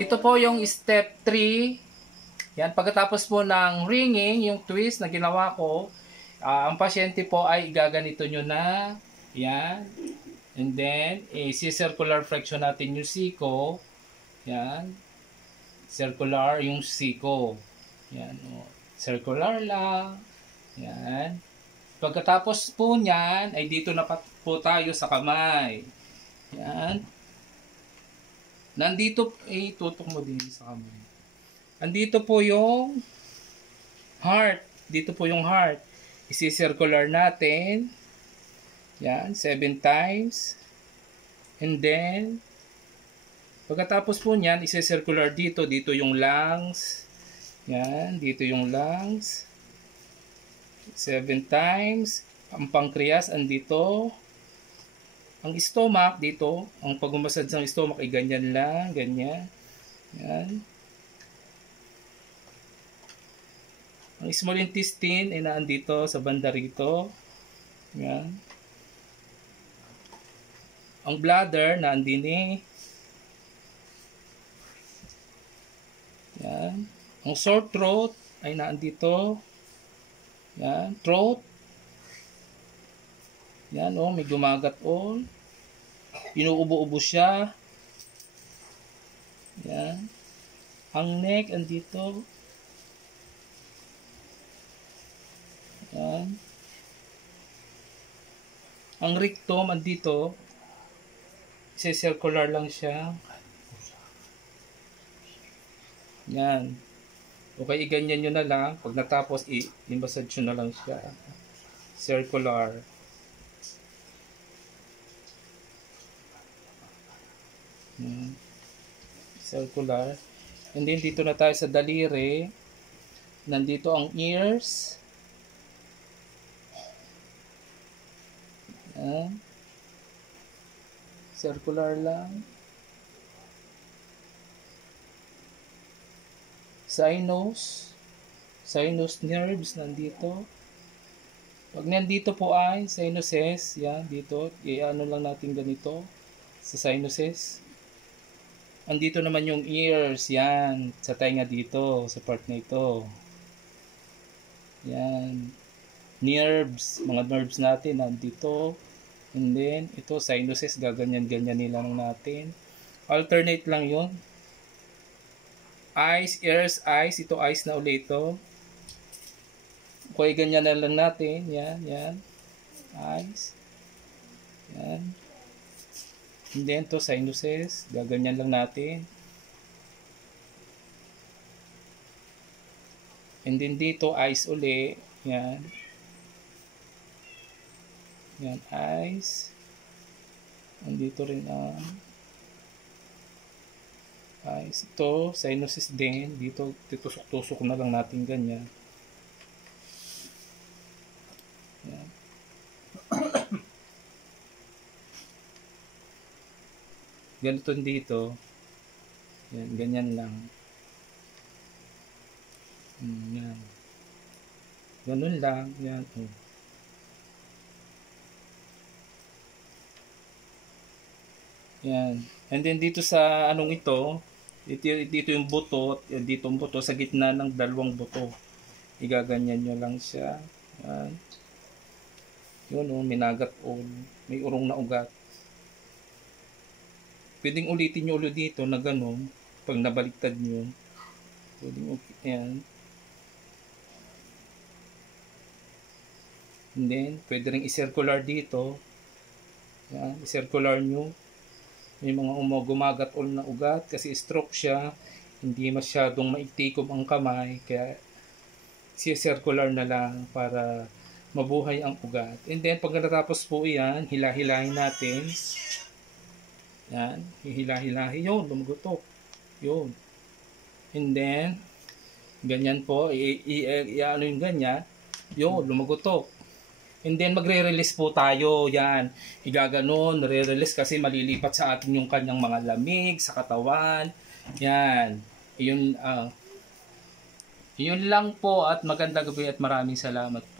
Ito po yung step 3. Yan, pagkatapos po ng ringing, yung twist na ginawa ko, ang pasyente po ay gaganito nyo na. Yan. And then, circular flexion natin yung siko. Yan. Circular yung siko. Yan. O. Circular lang. Yan. Pagkatapos po niyan, ay dito na po tayo sa kamay. Yan. Nandito, tutok mo din sa kamay. Andito po yung heart. Dito po yung heart. Isi-circular natin. Yan, 7 times. And then, pagkatapos po niyan, isi-circular dito. Dito yung lungs. Yan, dito yung lungs. 7 times. Ang pancreas, andito. Ang stomach, dito. Ang pag-umasad sa stomach ay ganyan lang. Ganyan. Yan. Ang small intestine ay naandito sa banda rito. Yan. Ang bladder naandin eh. Yan. Ang sore throat ay naandito. Yan. Throat. Yan oh, may gumagat all. Inuubo-ubo siya. Yan. Ang neck andito. Yan. Ang rectum andito. Circular lang siya. Yan. Okay, iganyan nyo na lang. Pag natapos, i-massage nyo na lang siya. Circular. Yan. Circular. And then, dito na tayo sa daliri. Nandito ang ears. Yan. Circular lang. Sinus. Sinus nerves nandito. Pag nandito po ay sinuses, yan, dito. I-ano lang natin ganito sa sinuses. Andito naman yung ears, yan, sa tainga dito, sa part na ito. Yan. Nerves, mga nerves natin nandito. And then, ito, sinuses, gaganyan-ganyan nila natin. Alternate lang yun. Eyes, ears, eyes. Ito, eyes na ulit ito. Okay, ganyan na lang natin. Yan, yan. Eyes. Yan. And then, ito, sinuses. Gaganyan lang natin. And then, dito, eyes ulit. Yan. Yan, eyes. Andito rin ang eyes. Ito, sinuses din. Dito, titusok-tusok na lang natin ganyan. Yan. Ganito dito. Yan, ganyan lang. Yan. Ganun lang. Yan. Yan. And then dito sa anong ito, dito yung buto, dito yung buto sa gitna ng dalawang buto. Igaganyan nyo lang siya. Yan. Yun oh, minagat o may urong na ugat. Pwedeng ulitin nyo ulit dito na ganun. Pag nabaliktad nyo. Pwedeng yan. And then, pwede rin i-circular dito. Yan, i-circular nyo. May mga gumagat all na ugat kasi stroke siya. Hindi masyadong maitikom ang kamay. Kaya, i-circular na lang para mabuhay ang ugat. And then, pag natapos po yan, hila-hilahin natin. Yan, hihila-hilahin. Yun, lumugutok. Yun. And then, ganyan po, i-ano yung ganyan. Yun, lumugutok. And then, magre-release po tayo. Yan, igaganon, re-release kasi malilipat sa atin yung kanyang mga lamig sa katawan. Yan. Yun lang po at magandang gabi at maraming salamat po.